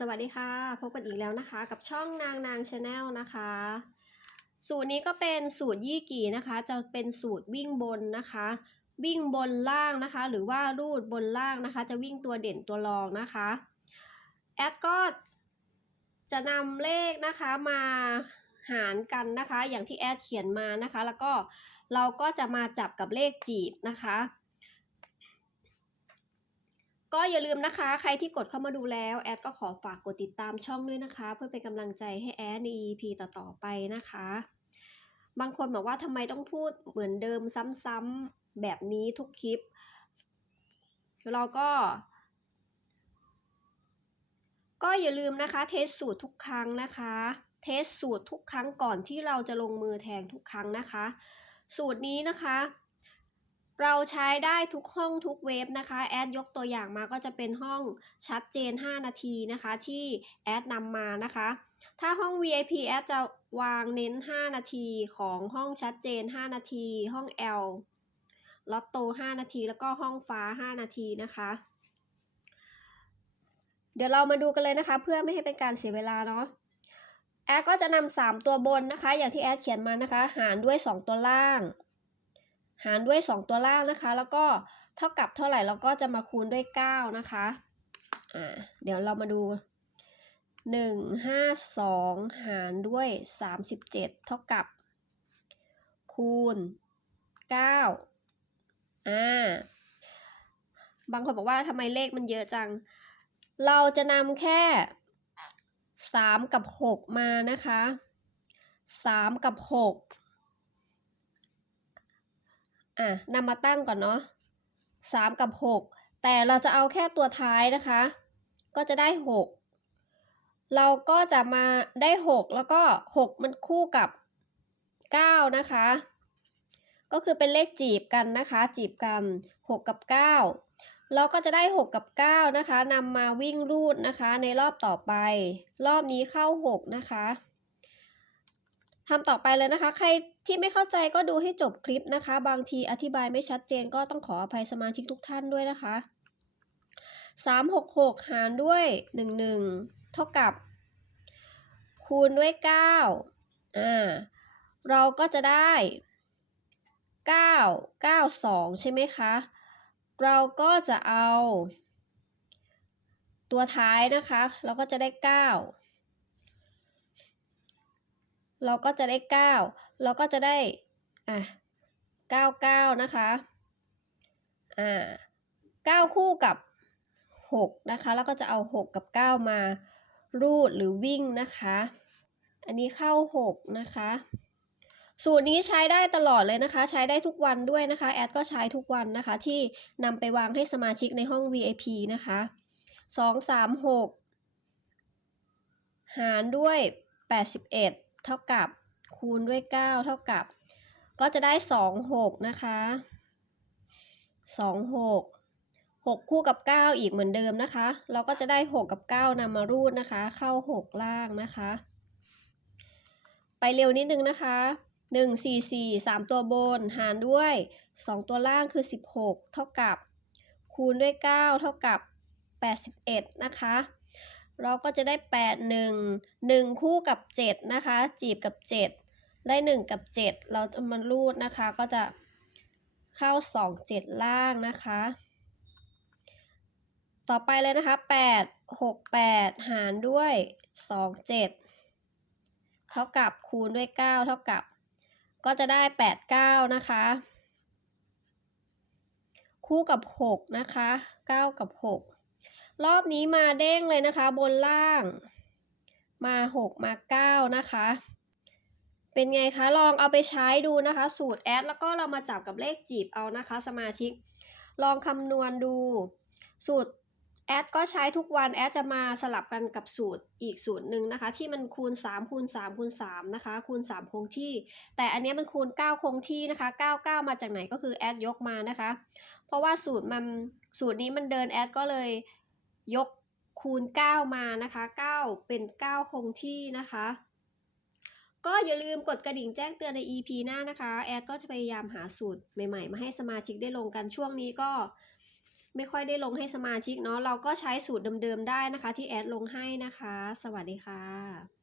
สวัสดีค่ะพบกันอีกแล้วนะคะ กับช่องนางนางชาแนลนะคะ สูตรนี้ก็เป็นสูตรยี่กี่นะคะ จะเป็นสูตรวิ่งบนนะคะ วิ่งบนล่างนะคะ หรือว่ารูดบนล่างนะคะ จะวิ่งตัวเด่นตัวรองนะคะแอดก็จะนำเลขนะคะมาหารกันนะคะ อย่างที่แอดเขียนมานะคะ แล้วก็เราก็จะมาจับกับเลขจีบนะคะ ก็อย่าลืมนะคะ ใครที่กดเข้ามาดูแล้ว แอดก็ขอฝากกดติดตามช่องด้วยนะคะ เพื่อเป็นกำลังใจให้แอดใน EP ต่อๆไปนะคะ บางคนบอกว่าทำไมต้องพูดเหมือนเดิมซ้ำๆแบบนี้ทุกคลิป เราก็ ก็อย่าลืมนะคะ เทสสูตรทุกครั้งนะคะ เทสสูตรทุกครั้งก่อนที่เราจะลงมือแทงทุกครั้งนะคะ สูตรนี้นะคะ เราใช้ได้ทุกห้องทุกเว็บนะคะ แอดยกตัวอย่างมาก็จะเป็นห้องชัดเจน 5 นาทีนะคะ ที่แอดนำมานะคะ ถ้าห้อง VIP แอดจะวางเน้น 5 นาทีของห้องชัดเจน 5 นาที ห้อง L ลอตโต5นาที แล้วก็ห้องฟ้า 5 นาทีนะคะ เดี๋ยวเรามาดูกันเลยนะคะ เพื่อไม่ให้เป็นการเสียเวลาเนาะแอดก็จะนำสามตัวบนนะคะ อย่างที่แอดเขียนมานะคะ หารด้วย 2 ตัวล่าง หารด้วย 2 ตัวล่างนะคะ แล้วก็เท่ากับเท่าไหร่เราก็จะมาคูณด้วย 9 นะคะ อ่า เดี๋ยวเรามาดู 1 5 2 หารด้วย 37 เท่ากับ คูณ 9 อ่า บางคนบอกว่าทำไมเลขมันเยอะจัง เราจะนำแค่ 3 กับ 6 มานะคะ 3 กับ 6 อะนำมาตั้งก่อนเนาะสามกับหกแต่เราจะเอาแค่ตัวท้ายนะคะ ก็จะได้หกเราก็จะมาได้หกแล้วก็หกมันคู่กับเก้านะคะ ก็คือเป็นเลขจีบกันนะคะ จีบกันหกกับเก้าเราก็จะได้หกกับเก้านะคะนำมาวิ่งรูดนะคะ ในรอบต่อไป รอบนี้เข้าหกนะคะ ทำต่อไปเลยนะคะ ใครที่ไม่เข้าใจก็ดูให้จบคลิปนะคะ บางทีอธิบายไม่ชัดเจนก็ต้องขออภัยสมาชิกทุกท่านด้วยนะคะ 366 หารด้วย 11 เท่ากับ คูณด้วย 9 อ่า เราก็จะได้ 9 92 ใช่ไหมคะ เราก็จะเอา ตัวท้ายนะคะ เราก็จะได้ 9 เราก็จะได้ 9 เราก็จะได้ อะ99 นะคะ อ่า 9 คู่กับ 6 นะคะ แล้วก็จะเอา 6 กับ 9 มารูดหรือวิ่งนะคะ อันนี้เข้า 6 นะคะ สูตรนี้ใช้ได้ตลอดเลยนะคะ ใช้ได้ทุกวันด้วยนะคะ แอดก็ใช้ทุกวันนะคะ ที่นำไปวางให้สมาชิกในห้อง VIP นะคะ 2 3 6 หารด้วย 81 เท่ากับคูณด้วย 9 เท่ากับ ก็จะได้ 2 6 นะคะ 2 6 6 คู่กับ 9 อีกเหมือนเดิมนะคะ เราก็จะได้ 6 กับ 9นำมารูดนะคะ เข้า 6 ล่างนะคะ ไปเร็วนิดนึงนะคะ 1 4 4 3 ตัวบน หารด้วย 2 ตัวล่างคือ 16 เท่ากับ คูณด้วย 9 เท่ากับ 81 นะคะ เราก็จะได้ 8 1 1 คู่กับ 7 นะคะ จีบกับ 7 ได้ 1 กับ 7 เราจะมารูดนะคะ ก็จะเข้า 2 7 ล่างนะคะ ต่อไปเลยนะคะ 8 6 8 หารด้วย 2 7 เท่ากับคูณด้วย 9 เท่ากับ ก็จะได้ 8 9 นะคะ คู่กับ 6 นะคะ 9 กับ 6 รอบนี้มาเด้งเลยนะคะ บนล่าง มา6มา9นะคะ เป็นไงคะ ลองเอาไปใช้ดูนะคะ สูตรแอดแล้วก็เรามาจับกับเลขจีบเอานะคะ สมาชิก ลองคำนวณดู สูตรแอดก็ใช้ทุกวันแอดจะมาสลับกันกับสูตรอีกสูตรหนึ่งนะคะ ที่มันคูณ 3 คูณ 3 คูณ 3 นะคะ คูณ 3 คงที่ แต่อันนี้มันคูณ 9 คงที่นะคะ 9 9 มาจากไหนก็คือแอดยกมานะคะ เพราะว่าสูตรมันสูตรนี้มันเดินแอดก็เลย ยกคูณ 9 มานะคะ 9 เป็น 9 คงที่นะคะ ก็อย่าลืมกดกระดิ่งแจ้งเตือนใน EP หน้านะคะ แอดก็จะพยายามหาสูตรใหม่ๆ มาให้สมาชิกได้ลงกันช่วงนี้ก็ไม่ค่อยได้ลงให้สมาชิกเนาะเราก็ใช้สูตรเดิมๆได้นะคะ ที่แอดลงให้นะคะ สวัสดีค่ะ